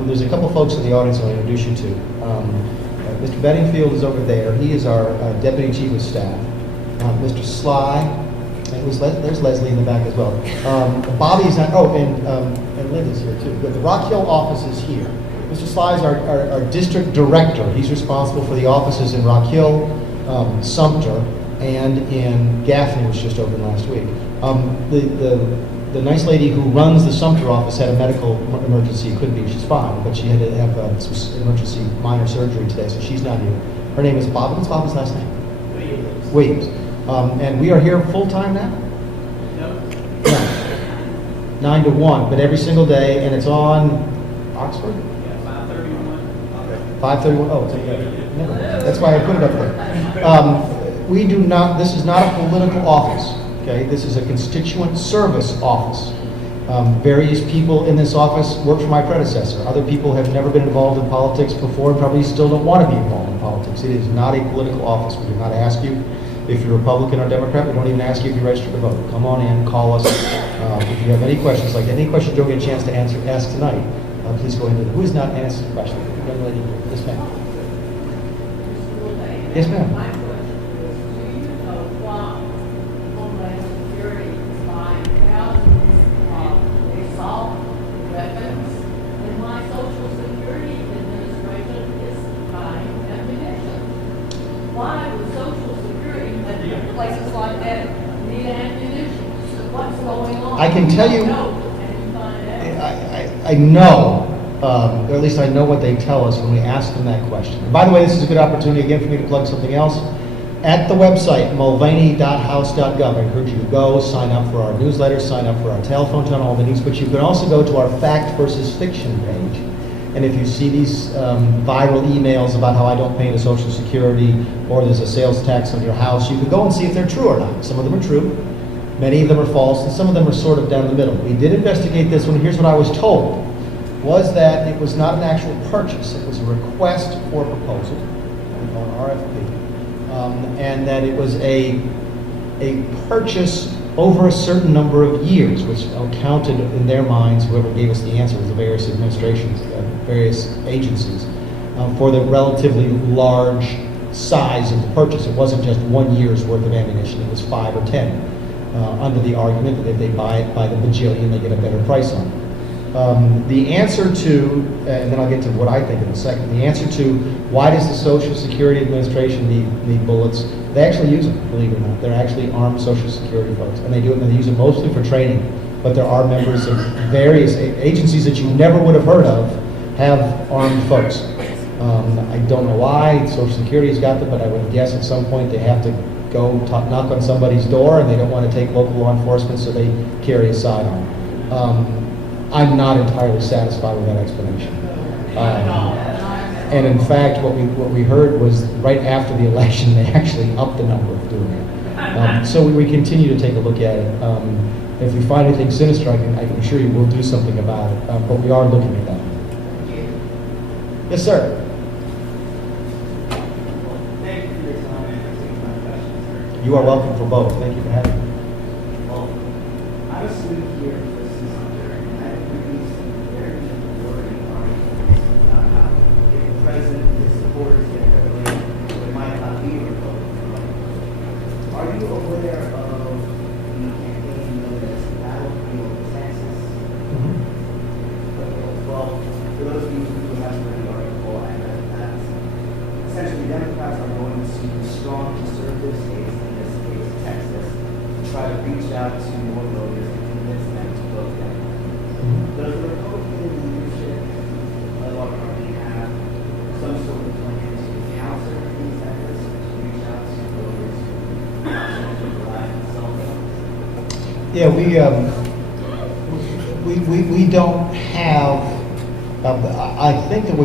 There's a couple folks in the audience I'll introduce you to. Mr. Bedingfield is over there. He is our Deputy Chief of Staff. Mr. Sly, and there's Leslie in the back as well. Bobby's not, and Linda's here too. But the Rock Hill office is here. Mr. Sly is our District Director. He's responsible for the offices in Rock Hill, Sumter, and in Gaffney, which just opened last week. The nice lady who runs the Sumter office had a medical emergency. Couldn't be, she's fine, but she had to have some emergency minor surgery today, so she's not here. Her name is Bob. What's Bob's last name? Williams. And we are here full-time now? No. 9 to 1, but every single day, and it's on Oxford? Yeah, 5:31. 5:31, oh, it's okay. Never mind. That's why I put it up there. We do not, this is not a political office, okay? This is a constituent service office. Various people in this office work for my predecessor. Other people have never been involved in politics before and probably still don't want to be involved in politics. It is not a political office. We do not ask you if you're Republican or Democrat. We don't even ask you if you're registered to vote. Come on in, call us. If you have any questions, like any questions you don't get a chance to ask tonight, please go ahead. Who is not asking a question? Young lady. Yes, ma'am. Yes, ma'am. My question is, do you know why Homeland Security is buying thousands of assault weapons and why Social Security Administration is buying ammunition? Why would Social Security and places like that need ammunition? What's going on? I can tell you, I know, or at least I know what they tell us when we ask them that question. And by the way, this is a good opportunity again for me to plug something else. At the website, mulvaney.house.gov, I encourage you to go, sign up for our newsletter, sign up for our telephone town hall meetings, but you can also go to our fact versus fiction page. And if you see these viral emails about how I don't pay into Social Security or there's a sales tax on your house, you can go and see if they're true or not. Some of them are true, many of them are false, and some of them are sort of down the middle. We did investigate this one. Here's what I was told, was that it was not an actual purchase. It was a request for proposal, we call an RFP, and that it was a purchase over a certain number of years, which counted in their minds, whoever gave us the answer was the various administrations, various agencies, for the relatively large size of the purchase. It wasn't just 1 year's worth of ammunition, it was 5 or 10, under the argument that if they buy it by the bajillion, they get a better price on it. The answer to, and then I'll get to what I think in a second, the answer to why does the Social Security Administration need bullets, they actually use them, believe it or not. They're actually armed Social Security folks, and they do it, and they use them mostly for training. But there are members of various agencies that you never would have heard of have armed folks. I don't know why Social Security's got them, but I would guess at some point they have to go knock on somebody's door, and they don't want to take local law enforcement, so they carry a sidearm. I'm not entirely satisfied with that explanation. And in fact, what we heard was right after the election, they actually upped the number of doing it. So we continue to take a look at it. If we find anything sinister, I can assure you we'll do something about it. But we are looking at that. Yes, sir. Thank you for your time and taking my questions, sir. You are welcome for both. Thank you for having me. Well, I'm a student here for Sumter, and I have released very majority articles about how if the president and his supporters get their way, there might not be a Republican. Are you aware of the campaign known as Battlefield Texas? Well, for those of you who haven't read the article, I read that essentially Democrats are going to strong conservative states, in this case Texas, to try to reach out to more voters and convince them to vote Democrat. Does the Republican leadership of our party have some sort of plan to counter these efforts to reach out to voters who are rely on cell phones? Yeah, we don't have. I think that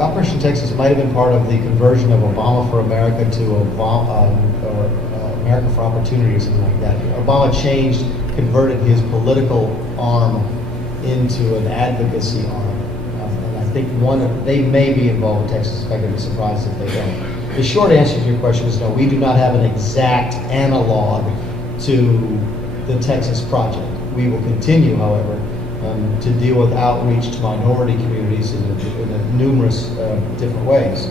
Operation Texas might have been part of the conversion of Obama for America to America for Opportunity or something like that. Obama converted his political arm into an advocacy arm. And I think they may be involved in Texas. In fact, I'd be surprised if they don't. The short answer to your question is no, we do not have an exact analog to the Texas project. We will continue, however, to deal with outreach to minority communities in numerous different ways.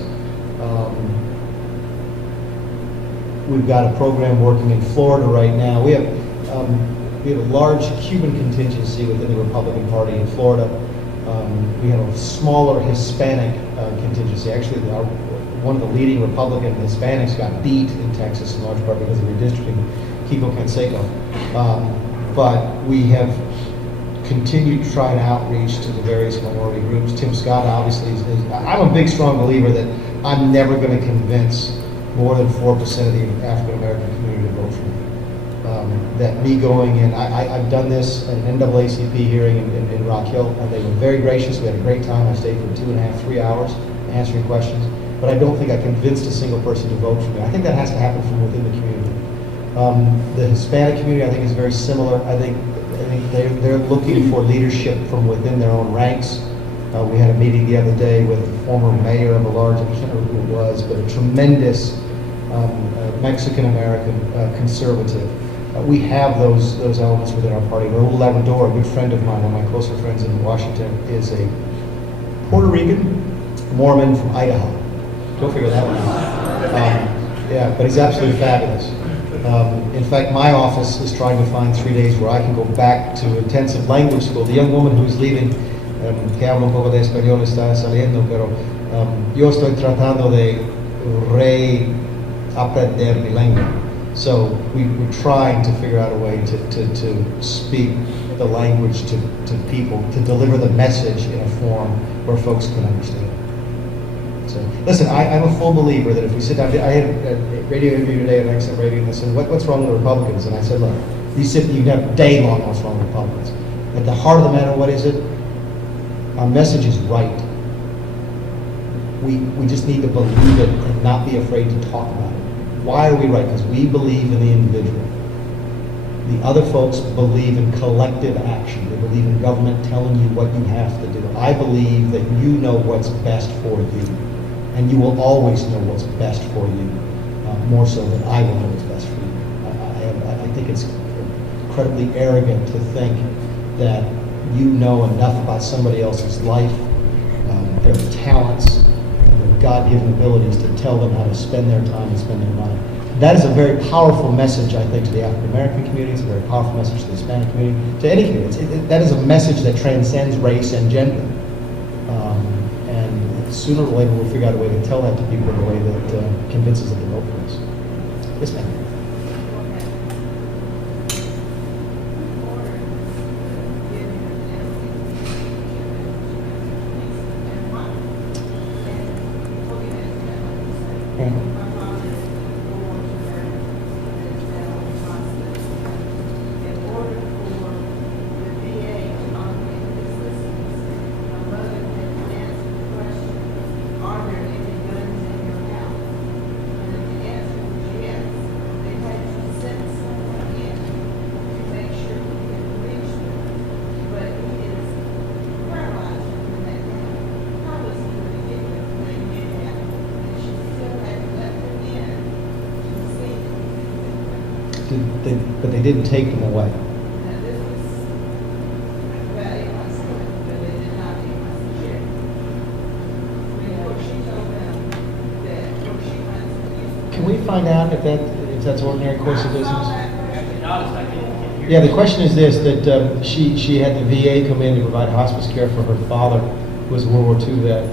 We've got a program working in Florida right now. We have a large Cuban contingency within the Republican Party in Florida. We have a smaller Hispanic contingency. Actually, one of the leading Republican Hispanics got beat in Texas in large part because of redistricting, Kiko Canseco. But we have continued to try and outreach to the various minority groups. Tim Scott obviously I'm a big, strong believer that I'm never going to convince more than 4% of the African American community to vote for me. That me going in, I've done this at an NAACP hearing in Rock Hill, and they were very gracious. We had a great time. I stayed for 2.5, 3 hours answering questions, but I don't think I convinced a single person to vote for me. I think that has to happen from within the community. The Hispanic community, I think, is very similar. I think they're looking for leadership from within their own ranks. We had a meeting the other day with the former mayor of a large, I can't remember who it was, but a tremendous Mexican-American conservative. We have those elements within our party. Raul Labrador, a good friend of mine, one of my closer friends in Washington, is a Puerto Rican Mormon from Idaho. Go figure that one out. Yeah, but he's absolutely fabulous. In fact, my office is trying to find 3 days where I can go back to intensive language school. The young woman who's leaving, que habla un poco de español, está saliendo, pero yo estoy tratando de reaprender mi lengua. So we're trying to figure out a way to speak the language to people, to deliver the message in a form where folks can understand. So, listen, I'm a full believer that if we sit down, I had a radio interview today on XM Radio, and they said, what's wrong with Republicans? And I said, look, you can have day long what's wrong with Republicans. At the heart of the matter, what is it? Our message is right. We just need to believe it and not be afraid to talk about it. Why are we right? Because we believe in the individual. The other folks believe in collective action. They believe in government telling you what you have to do. I believe that you know what's best for you, and you will always know what's best for you, more so than I will know what's best for you. I think it's incredibly arrogant to think that you know enough about somebody else's life, their talents, their God-given abilities to tell them how to spend their time and spend their money. That is a very powerful message, I think, to the African American community. It's a very powerful message to the Hispanic community, to any community. That is a message that transcends race and gender. And sooner or later, we'll figure out a way to tell that to people in a way that convinces them to vote for us. Yes, ma'am. But they didn't take them away. Can we find out if that's ordinary course of business? Yeah, the question is this, that she had the VA come in to provide hospice care for her father, who was a World War II vet,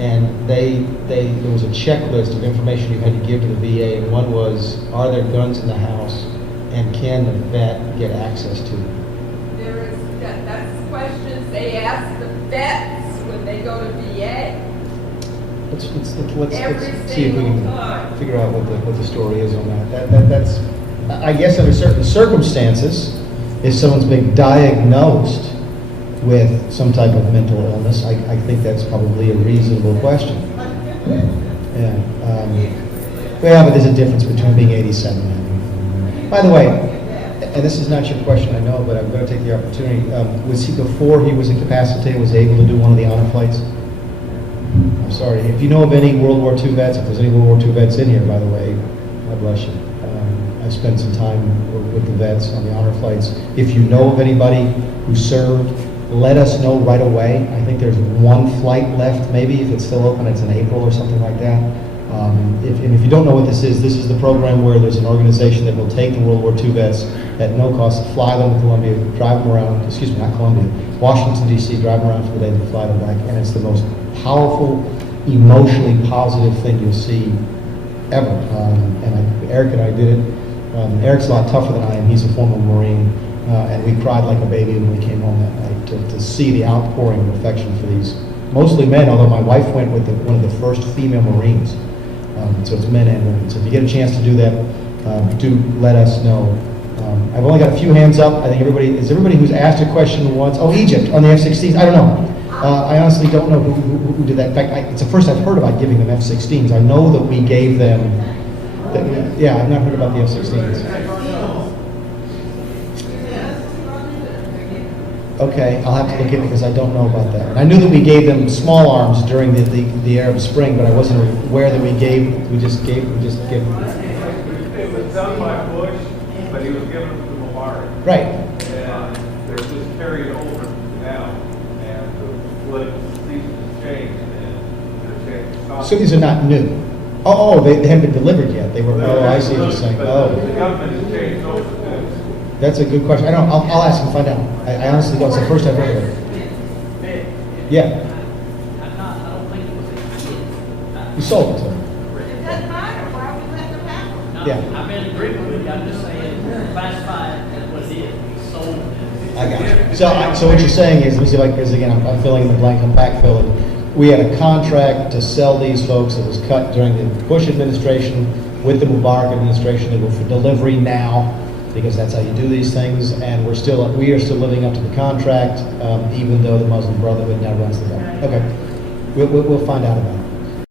and there was a checklist of information you had to give to the VA, and one was, are there guns in the house, and can the vet get access to them? That's questions they ask the vets when they go to VA. Let's see if we can figure out what the story is on that. That's I guess under certain circumstances, if someone's been diagnosed with some type of mental illness, I think that's probably a reasonable question. Yeah. Well, but there's a difference between being 87 and... By the way, and this is not your question, I know, but I'm going to take the opportunity. Was he, before he was incapacitated, was able to do one of the honor flights? I'm sorry. If you know of any World War II vets, if there's any World War II vets in here, by the way, God bless you. I've spent some time with the vets on the honor flights. If you know of anybody who served let us know right away. I think there's one flight left, maybe, if it's still open, it's in April or something like that. And if you don't know what this is the program where there's an organization that will take the World War II vets at no cost, fly them to Columbia, drive them around, not Columbia, Washington, D.C., drive them around for the day, and fly them back. And it's the most powerful, emotionally positive thing you'll see ever. Eric and I did it. Eric's a lot tougher than I am. He's a former Marine. And we cried like a baby when we came home that night to see the outpouring of affection for these, mostly men, although my wife went with one of the first female Marines. So it's men and women. So if you get a chance to do that, do let us know. I've only got a few hands up. I think everybody who's asked a question once. Oh, Egypt on the F-16s. I don't know. I honestly don't know who did that. In fact, it's the first I've heard about giving them F-16s. I know that we gave them. Yeah, I've not heard about the F-16s. Okay, I'll have to look at it because I don't know about that. And I knew that we gave them small arms during the Arab Spring, but I wasn't aware that we just gave. It was done by Bush, but he was given them to Mubarak. Right. And they're just carried over now, and the political seasons changed, and they're changed. So these are not new. They haven't been delivered yet. They were. Oh, I see what you're saying. Oh. The government has changed over to this. That's a good question. I'll ask and find out. I honestly don't. It's the first I've heard of it. Yeah. I don't think it was a kid. You sold it to them. It doesn't matter, why we let them have them. No, Yeah. I'm in agreement with you, I'm just saying, classified as what it is, we sold it. I got you. So what you're saying is, let me see if I, because again, I'm filling in the blank, I'm backfilling. We had a contract to sell these folks that was cut during the Bush administration with the Mubarak administration. They were for delivery now, because that's how you do these things, and we are still living up to the contract, even though the Muslim Brotherhood now runs the government. Okay, we'll find out about it.